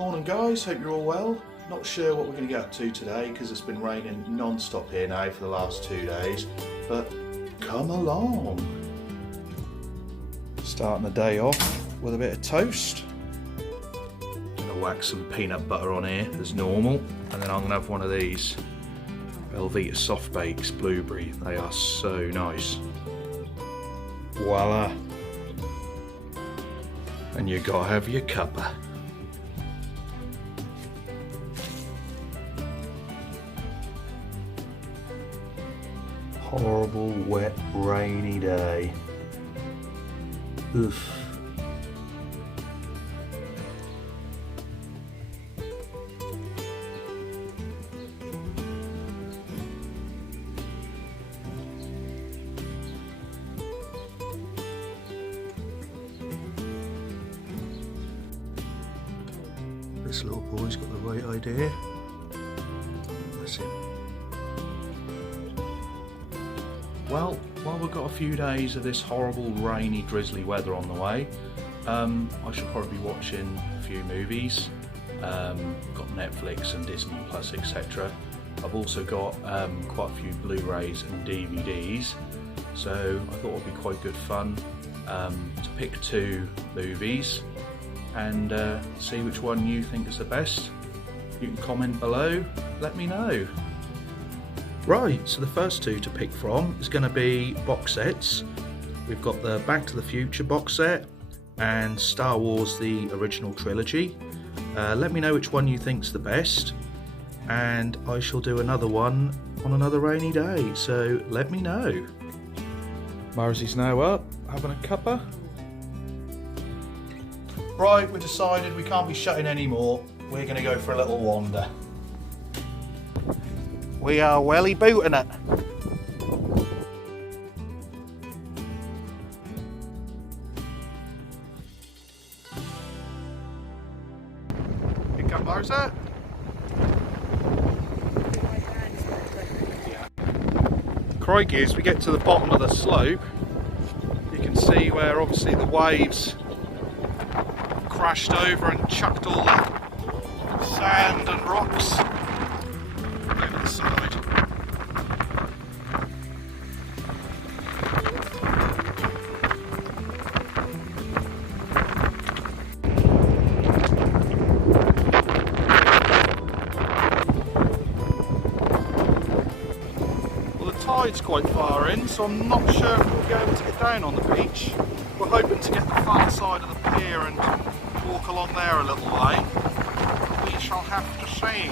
Morning guys, hope you're all well. Not sure what we're going to get up to today because it's been raining non-stop here now for the last 2 days, but come along. Starting the day off with a bit of toast. Gonna whack some peanut butter on here as normal, and then I'm gonna have one of these Velveeta soft bakes blueberry. They are so nice. Voila. And you gotta have your cuppa. Horrible, wet, rainy day. Oof. This little boy's got the right idea. That's him. Well, while we've got a few days of this horrible, rainy, drizzly weather on the way, I should probably be watching a few movies. Got Netflix and Disney Plus, etc. I've also got quite a few Blu-rays and DVDs, so I thought it would be quite good fun to pick 2 movies and see which one you think is the best. You can comment below, let me know. Right, so the first 2 to pick from is going to be box sets. We've got the Back to the Future box set and Star Wars the original trilogy. Let me know which one you think's the best, and I shall do another one on another rainy day, so let me know. Marzy's now up, having a cuppa. Right, we decided we can't be shutting anymore. We're going to go for a little wander. We are welly booting it. Pick up Marza. Yeah. Crikey, as we get to the bottom of the slope, you can see where obviously the waves crashed over and chucked all the sand and rocks over the side. Well, the tide's quite far in, so I'm not sure if we'll be able to get down on the beach. We're hoping to get the far side of the pier and walk along there a little way. We shall have to see.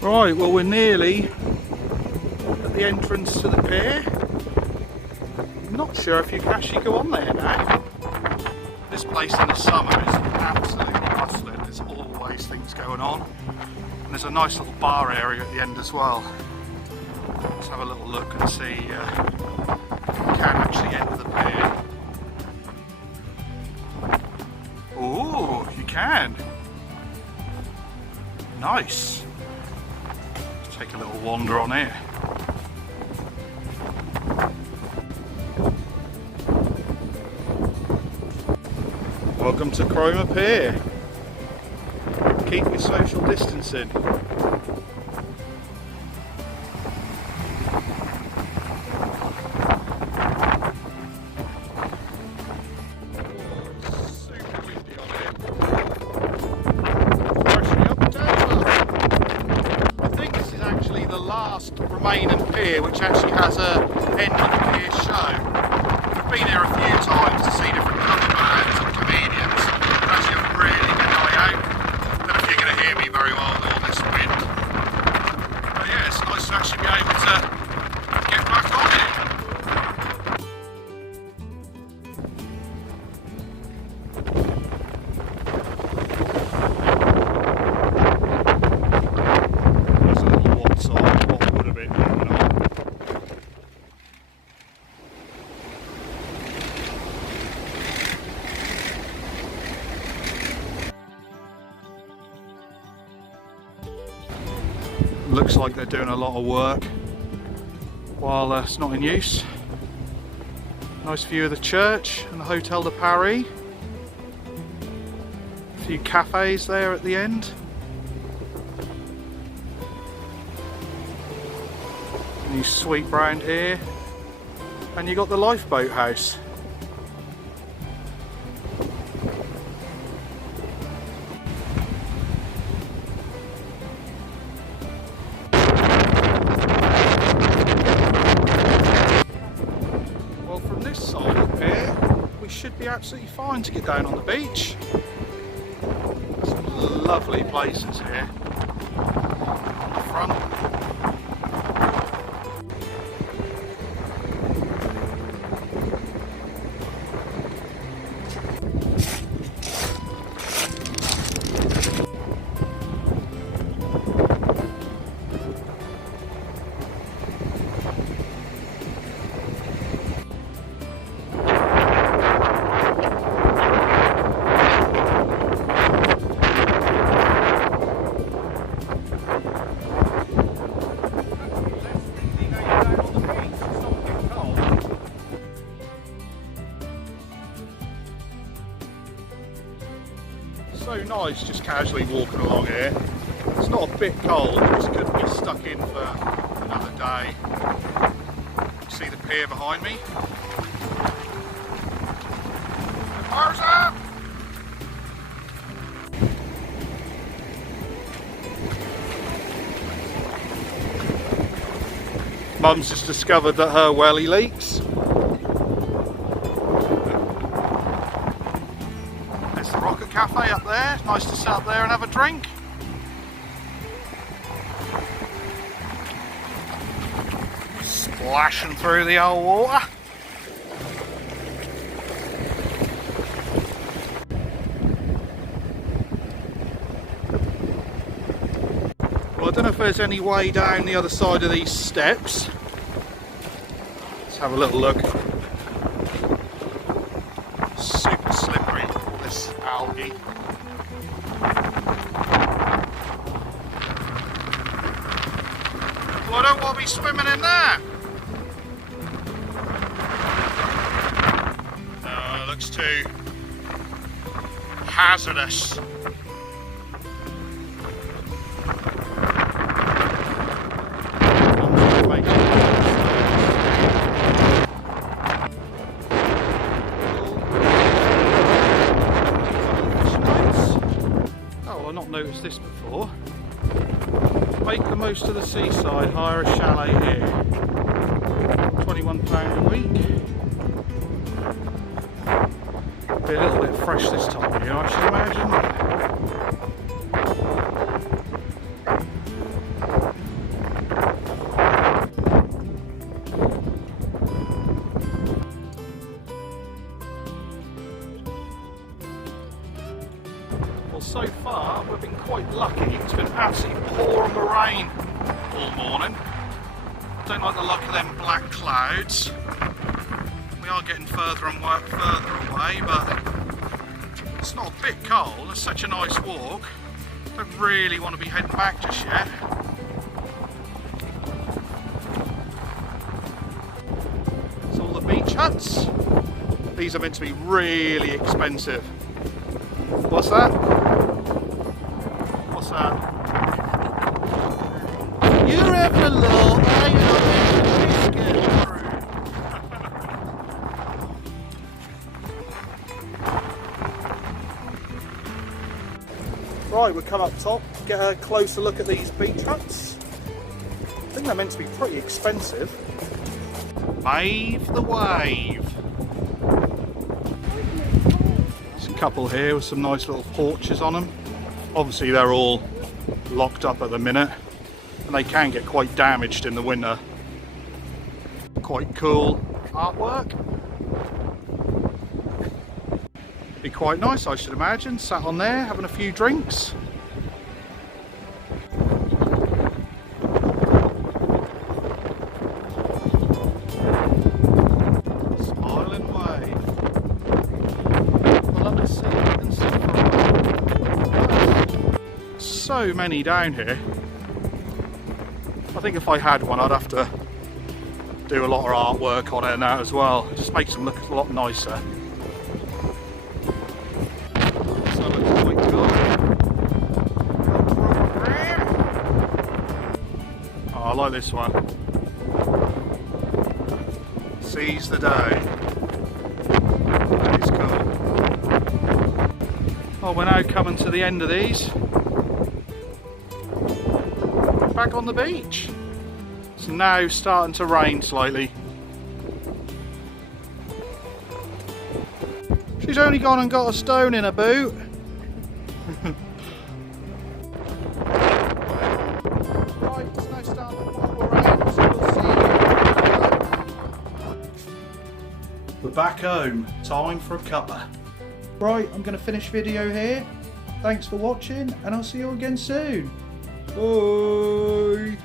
Right, well we're nearly at the entrance to the pier. I'm not sure if you can actually go on there now. This place in the summer is absolutely bustling. There's always things going on. And there's a nice little bar area at the end as well. Let's have a little look and see if we can actually enter the pier. Ooh, you can. Nice. Let's take a little wander on here. Welcome to Cromer Pier. Keep your social distancing. Remaining pier which actually has a end of the pier show. I've been here a few times to see different cover bands and comedians. It's actually a really good night out. I don't know if you're going to hear me very well with all this wind. But yeah, it's nice to actually be able to get back on it. Looks like they're doing a lot of work while it's not in use. Nice view of the church and the Hotel de Paris. A few cafes there at the end. New sweet round here. And you got the lifeboat house. Well, from this side up here, we should be absolutely fine to get down on the beach. Some lovely places here. On the front. So nice just casually walking along here. It's not a bit cold, just couldn't be stuck in for another day. See the pier behind me? Power's up! Mum's just discovered that her welly leaks. There's the Rocket Cafe up there. Nice to sit up there and have a drink. Splashing through the old water. Well, I don't know if there's any way down the other side of these steps. Let's have a little look. Super slippery, this algae. Well, I don't want to be swimming in there. No, it looks too hazardous. Oh, I've not noticed this before. Make the most of the seaside, hire a chalet here. £21 a week. Be a little bit fresh this time of year, I should imagine. Well, so far we've been quite lucky. It's been absolutely pouring the rain all morning. Don't like the look of them black clouds. We are getting further and further away, but it's not a bit cold. It's such a nice walk. Don't really want to be heading back just yet. It's all the beach huts. These are meant to be really expensive. What's that? What's that? You're having a look, Right, we'll come up top, get a closer look at these beach huts. I think they're meant to be pretty expensive. Wave the wave. There's a couple here with some nice little porches on them. Obviously they're all locked up at the minute and they can get quite damaged in the winter. Quite cool artwork. Be quite nice, I should imagine, sat on there having a few drinks. Smiling wave. We'll have to see and see. So many down here. I think if I had one I'd have to do a lot of artwork on it and that as well. It just makes them look a lot nicer. So it looks quite cool. Oh, I like this one. Seize the day. That is cool. Oh, we're now coming to the end of these. Back on the beach. It's now starting to rain slightly. She's only gone and got a stone in her boot. Right, it's now starting to pour rain, so we'll see. We're back home. Time for a cuppa. Right, I'm going to finish video here. Thanks for watching, and I'll see you again soon. Bye.